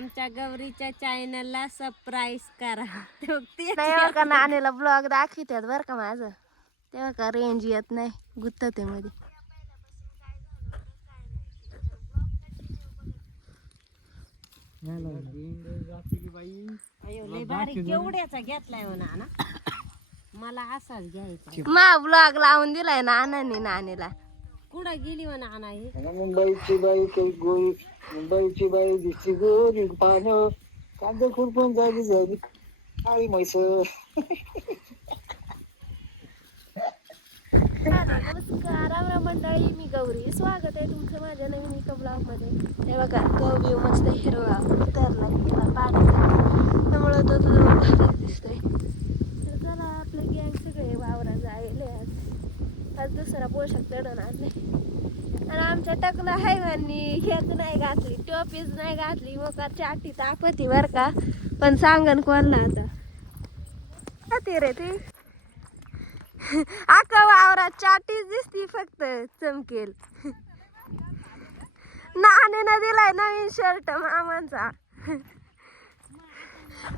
आमच्या गौरीच्या चॅनलला सबस्क्राईब करा. तो ते नाही बरं का नाणीला ब्लॉग दाखवतात बरं का माझं? तेव्हा का रेंज येत नाही गुत्तते मध्ये. अयो, लय घेतलाय हो ना मला असाच घ्यायचा. मा ब्लॉग लावून दिलाय नानांनी नाणीला कुठं गेली हो नाना ही मुंबईची बाई काही गोरी मुंबईची बाई दिसती गोरी पानं. कांदे खुरपून झाली झाली. आई म्हैस. नमस्कार. राम राम मंडळी मी गौरी. स्वागत आहे तुमचं माझ्या नवीन एका ब्लॉगमध्ये हे बघा व्ह्यू मस्त हिरवा उतरला पाण्याचा त्यामुळं तो तुझा भारी दिसतोय तर चला आपले गँग सगळे वावरा जायले आज दुसरा पोशाख चढून आणले आणि आमच्या टकला हायवानी हेच नाही घातली टोपीच नाही घातली मोकारची आठी तापती बर का. पण सांगन कोणला आता. ती रे ती. आका वावरात चाटीच दिसती फक्त चमकेल. नाणीनं दिलाय नवीन शर्ट मामांचा.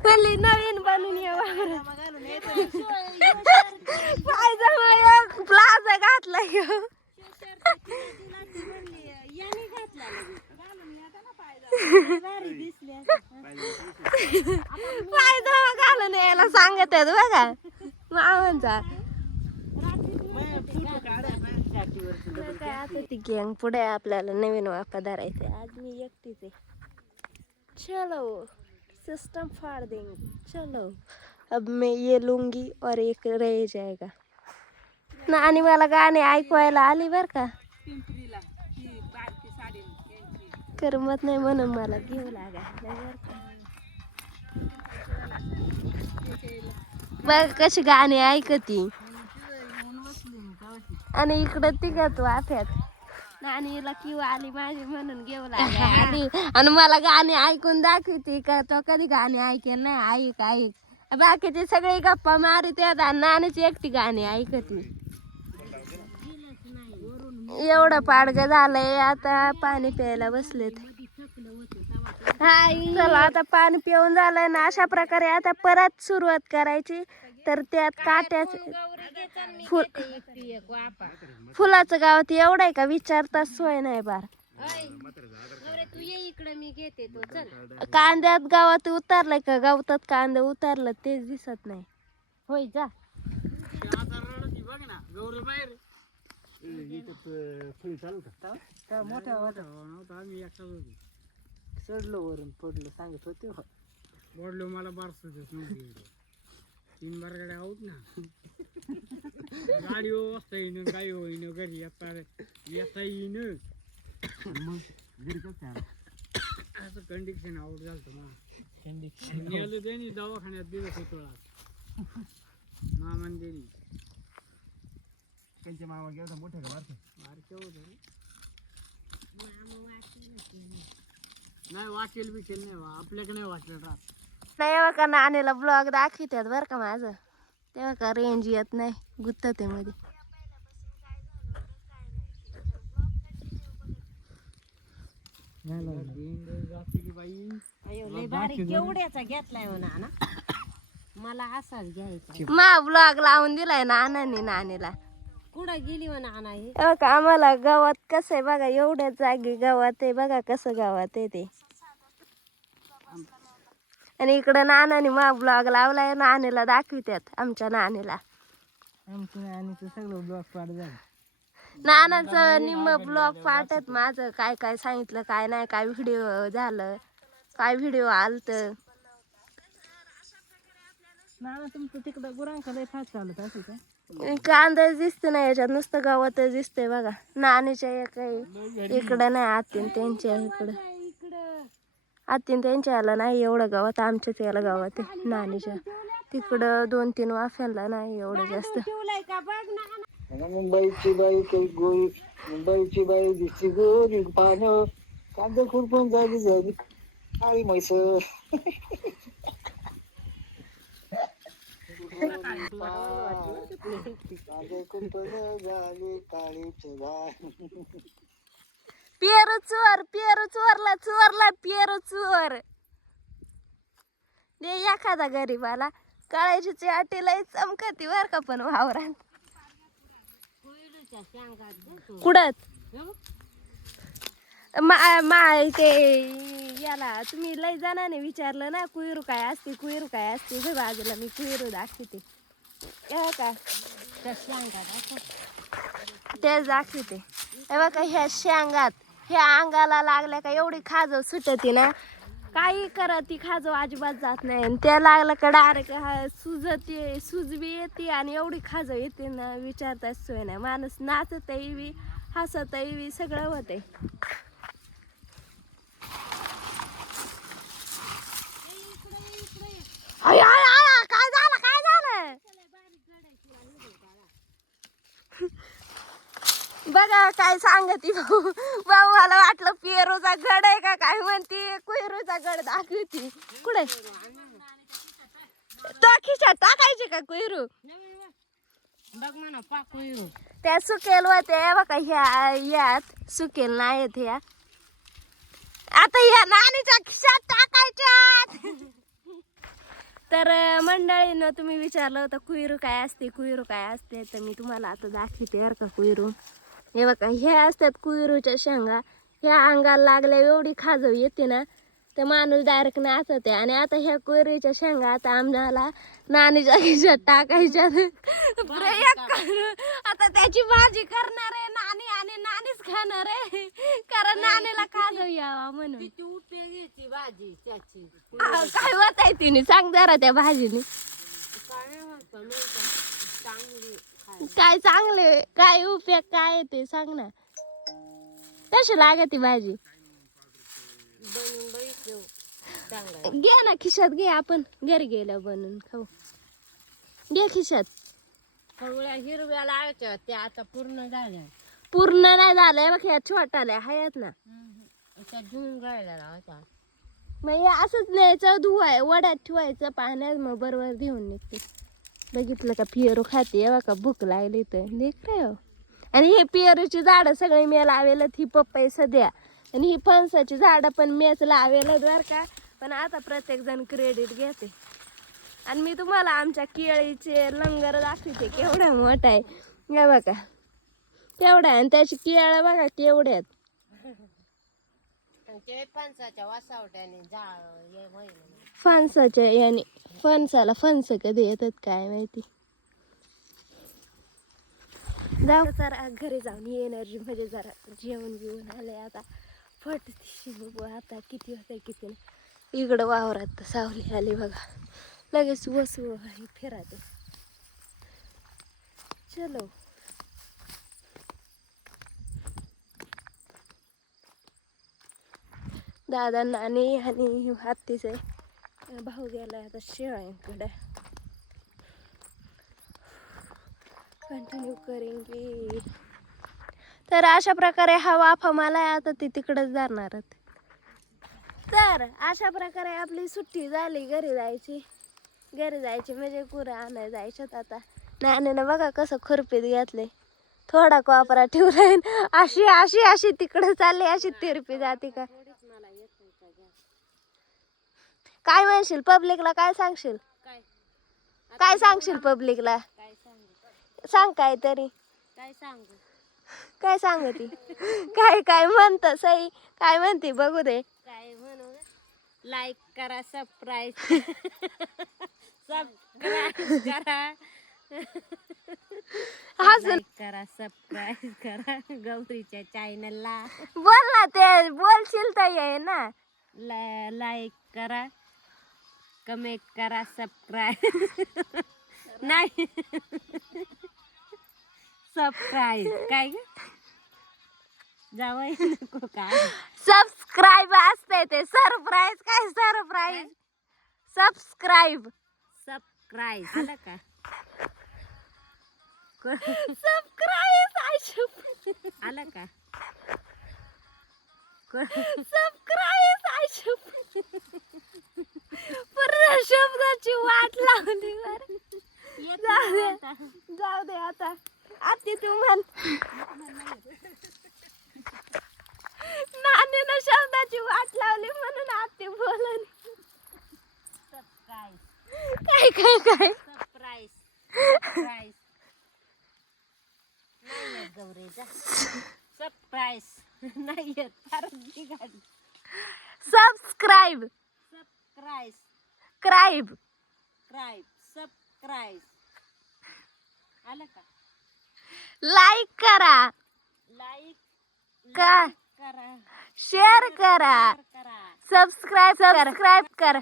पल्ली नवीन बनून ये वावरात प्लाझा घातला ह्यो. पायजमा घालून यायला सांगत आहेत बघा. मामांचा. मग काय आता ती गँग पुढे आपल्याला नवीन वापा धरायचे आज मी एकटीच आहे. चलो. सिस्टम फाड़ देंगे। चलो। अब मैं ये लूंगी और एक रह जाएगा। ना आणि मला गाणे ऐकवायला आली बर का? करमत नाही म्हणून मला घेऊ का बघ कशी गाणी ऐकती आणि इकडं तिघत वाफ्यात किंवा आली माझी म्हणून घेऊ लागली आणि मला गाणी ऐकून दाखवते का? तो कधी गाणी ऐकेल नाही? ऐक ऐक. बाकीचे सगळे गप्पा मारित येतात आणि नानीची एकटी गाणी ऐकती. एवढं पाडग झालंय आता पाणी प्यायला बसलेत. हाय चला आता पाणी पिऊन झालंय ना अशा प्रकारे आता परत सुरुवात करायची. तर त्यात काट्याचे फुल फुलाचं गावात एवढं आहे का? विचारताच सोय नाही बार. तू ये इकडे मी घेते तो चल. कांद्यात गावात उतरलंय का? गावतात कांदा उतरलं तेच दिसत नाही. होय जा. मोठ्या होता आम्ही चढलो वरून पडलो सांगत होते हो. मला बारस नव्हती. तीन बार गाड्या आहोत ना. गाडी वाजता येईन गाडी होईन घरी येता येता येईन. असं कंडिशन आउट झालं ना नेलं त्यांनी दवाखान्यात दिलं सुतळा मामान त्यांनी त्यांच्या मामा गेला मोठ्या का बारक्या? बारक्या होतं रे. नाही वाकेल बिकेल नाही बा. आपल्याकडे नाही वाटलं राहत. नाही बघा नाणीला ब्लॉग दाखवतात बरं का माझं. तेव्हा का रेंज येत नाही मध्ये. की लय भारी केवढ्याचा घेतलाय हो मला असाच घ्यायचा. मा ब्लॉग लावून दिलाय नानांनी नाणीला कुठं गेली हो नाना ही? आम्हाला गावात कसं आहे बघा एवढ्या जागी गावात आहे बघा कसं गावात आहे ते. आणि इकडं नानाने मा ब्लॉग लावलाय नाणीला दाखवित्यात आमच्या आमचं आणि ते सगळं झालं. नानाचं निम्म ब्लॉग पाठत माझं काय काय सांगितलं काय नाही काय व्हिडिओ झालं काय व्हिडिओ आलत. ना तुमचं तिकडं गुरांका लय फास्ट चालत असेल का? कांदा दिसत नाही याच्यात नुसतं गावातच दिसतंय बघा. नानीच्या काही इकडं नाही आतीन त्यांच्या इकडं. आत्तीन त्यांच्या याला नाही एवढं गावात आमच्याच याला गावात आहे. नानीच्या. तिकडं दोन तीन वाफ्यांना नाही एवढं जास्त. मुंबईची बाई काही गोरी मुंबईची बाई दिसती गोरी पानं. कांदे खुरपून झाली झाली. आई म्हैस कांदे खुरपून झाली काळीच पेरू चोर पेरू चोरला चोरला पेरू चोर. दे एखादा गरीबाला काळाची लय चमकती बर का पण वावरात. कुडत ते याला तुम्ही लय जणांनी विचारलं ना कुईरू काय असते कुईरू काय असते. हे बाजूला मी कुईरू दाखवते. का तेच दाखवते. हे बघा ह्या शेंगात. ह्या अंगाला लागल्या का एवढी खाजव सुटती ना? काही करा ती खाजव अजिबात जात नाही. आणि त्या लागलं का डायरेक्ट सुजते सुजबी येते आणि एवढी खाजव येते ना विचारताच सोय नाही. माणूस नाचत बी हसत बी सगळं होते आय, आय, आय, काय झालं काय झालं बघा काय सांगती भाऊ भाऊ मला वाटलं पेरूचा गड आहे का काय म्हणते. कुयरूचा गड दाखवती. कुठे? तो खिशात टाकायची का कुयरू बघ म्हणा पा कोयरू त्या सुकेल होते बघा ह्या यात सुकेल नाहीत ह्या. आता या नानीच्या खिशात टाकायच्यात. तर मंडळीनं तुम्ही विचारलं होतं कुयरू काय असते कुयरू काय असते. तर मी तुम्हाला आता दाखवते बरं का कुयरू. हे बघा हे असतात कुयरूच्या शेंगा. ह्या अंगाला लागल्या एवढी खाजव येते ना तर माणूस डायरेक्ट नाचते आणि आता ह्या कुयरीच्या शेंगा आता आम्हाला नानीच्या खिशात टाकायच्या आता त्याची भाजी करणार आहे नानी आणि नानीच खाणार आहे. कारण नानीला खाजव यावा म्हणून. भाजी काय होत आहे तिने? सांग जरा त्या भाजीने. काय चांगली काय चांगले? काय उपयोग काय ते सांग ना. तशी लागत ती भाजी? बनवून बघितलं चांगलं घे ना खिशात घे. आपण घरी गेल्या बनवून खाऊ. घे खिशात. हिरव्या लावायच्या त्या आता पूर्ण झाल्या. पूर्ण नाही झालंय बघ ह्या छोटाल्या हयात ना. त्या धुवून गायला लावायच्या. मग हे असंच न्यायचं धुवाय वड्यात ठेवायचं पाण्यात मग बरोबर घेऊन निघते. बघितलं का पियरू खाते बघा का भूक लागली तर देख हो. आणि हे पियरूची झाडं सगळी मी लावेलत ही पप्पाई सध्या. आणि ही फणसाची झाडं पण मीच लावेलत बरं का. पण आता प्रत्येक जण क्रेडिट घेते. आणि मी तुम्हाला आमच्या केळीचे लंगर दाखवते केवढा मोठा आहे. या बघा. तेवढा आहे. आणि त्याची केळं बघा केवढ्यात आहेत. फणसाच्या वासावट्याने झाड फणसाच्या याने फणसाला फणस कधी येतात काय माहिती? जाऊ. जरा घरी जाऊन एनर्जी म्हणजे जरा जेवण बिवून आलंय आता. फट बघू आता किती होतंय किती नाही. इकडं वावरात तर सावली आली बघा. लगेच वसू फिराते चलो. दादा नानी आणि हत्तीचे भाऊ गेलाय आता शेळ्यांकडे कंटिन्यू करेंगे तर अशा प्रकारे हा वाफा मला आता ती तिकडंच जाणार तर अशा प्रकारे आपली सुट्टी झाली घरी जायची घरी जायची म्हणजे कुरं आणाय जायच्यात आता नानीनं बघा कसं खुरपीत घेतले थोडा कोपरा ठेवलाय अशी अशी अशी तिकडं चालली अशी तिरपी जाते का काय म्हणशील? पब्लिकला काय सांगशील? काय? काय सांगशील पब्लिकला काय सांगू? सांग काय तरी काय सांगू काय सांगती काय काय म्हणत सई? काय म्हणते? बघू दे. काय म्हणू लाईक करा सबस्क्राईब सबस्क्राईब करा. हसून करा सबस्क्राईब करा. गौरीच्या चॅनलला बोल ना ते. बोलशील तर ये ना. लाईक करा. कमेंट करा सबस्क्राईब नाही. सबस्क्राईब काय ग? जावई नको काय सबस्क्राईब असते ते. सरप्राईज काय सरप्राईज सबस्क्राईब सबस्क्राईब आलं का? सबस्क्राईब आलं का? सबस्क्राईब पूर्ण शब्दाची वाट लावली बरं. जाऊ दे. जाऊ दे आता. आती तू म्हण. नानीनं शब्दाची वाट लावली म्हणून आती बोलन काय काय काय? सरप्राईज सरप्राईज नाही येत गौरी जा सरप्राईज नाही येत. फारच बिघाड subscribe subscribe scribe scribe subscribe आलं का? लाईक करा. लाईक का करा. शेअर करा. सब्सक्राइब सब्सक्राइब कर.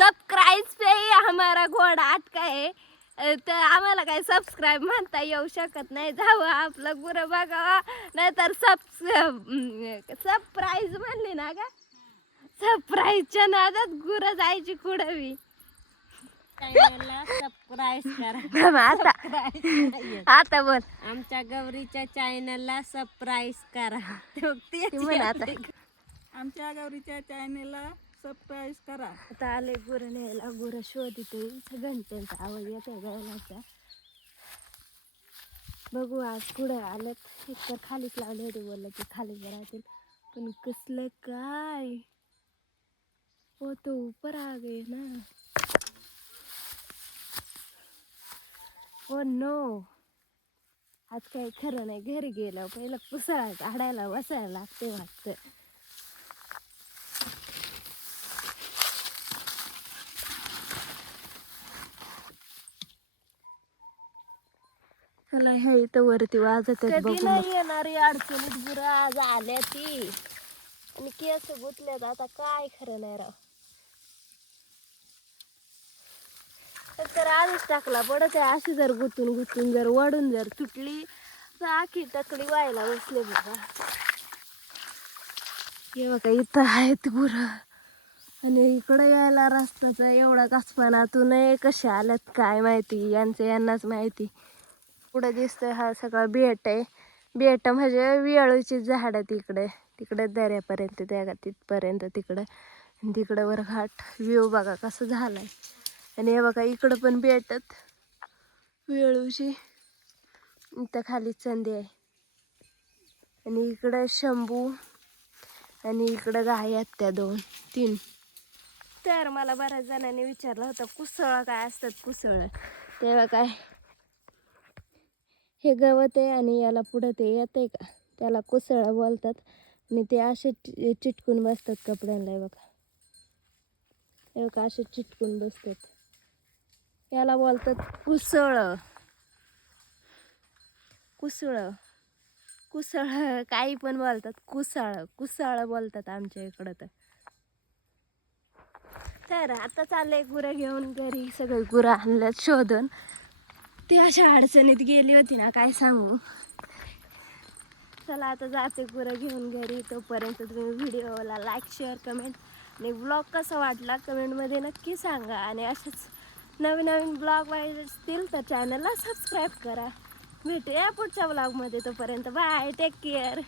सबस्क्राईब पे ही हमारा घोडा अटका अ, तर आम्हाला काही सबस्क्राईब म्हणता येऊ शकत नाही. जावं आपलं गुरं बघावा. नाहीतर सब सरप्राईज म्हणली ना का सरप्राईजच्या नादात गुरं जायची सबस्क्राईब करा. आता. आता बोल. आमच्या गौरीच्या चॅनलला सरप्राईज करा. आमच्या गौरीच्या चॅनेलला सबस्क्राईब करा. आता आले गुरं न्यायला. गुरं शोधित घंट्यांचा आवाज येतो गायलाचा बघू आज पुढं आलं. एक तर खालीच लावले होते. बोललं की खालीच राहतील. पण कसलं काय? हो तो उपर आ गे ना. हो नो आज काही खरं नाही. घरी गेलं पहिलं पुसळा काढायला बसायला लागते वाटतं. चला हे इथं वरती वाजत कधी नाही येणारी अडचणीत गुरं आज आल्या ती. आणि केस गुतल्यात आता काय खरं नाही राव. तर आधीच टाकला पडत आहे अशी जर गुतून गुतून जर वडून जर तुटली तर आखी टकली व्हायला बसले बघा हे बघा इथं आहेत गुर. आणि इकडं यायला रस्त्याचा एवढा कसपणातून कसे आल्यात काय माहिती यांचं यांनाच माहिती. पुढं दिसतोय हा सगळा बेट आहे. बेट म्हणजे वियाळूची झाड तिकडे. तिकडे दऱ्यापर्यंत त्या का तिथपर्यंत तिकडं. तिकडं वर घाट. व्ह्यू बघा कसं झालाय. आणि हे बघा इकडं पण बेटत वेळूची. इथं खाली चंदी आहे. आणि इकडं शंभू. आणि इकडं गाय आहेत त्या दोन तीन. तर मला बऱ्याच जणांनी विचारलं होतं कुसळ काय असतात कुसळ? तेव्हा काय? हे गवत आहे आणि याला पुढं ते येतंय का? त्याला कुसळ बोलतात आणि ते असे चिटकून बसतात कपड्यांना बघा. हे बघा असे चिटकून बसतात. याला बोलतात कुसळ. कुसळ. कुसळ काही पण बोलतात. कुसळ. कुसळ बोलतात आमच्या इकडं तर. तर आता चाललंय गुरं घेऊन घरी सगळे गुरं आणल्यात शोधून. ती अशा अडचणीत गेली होती ना काय सांगू? चला आता जाते गुरं घेऊन घरी तोपर्यंत तुम्ही व्हिडिओला लाईक शेअर कमेंट आणि ब्लॉग कसा वाटला कमेंटमध्ये नक्की सांगा. आणि असेच नवीन नवीन ब्लॉग पाहिजे असतील तर चॅनलला सबस्क्राईब करा. भेटूया पुढच्या ब्लॉगमध्ये तोपर्यंत बाय टेक केअर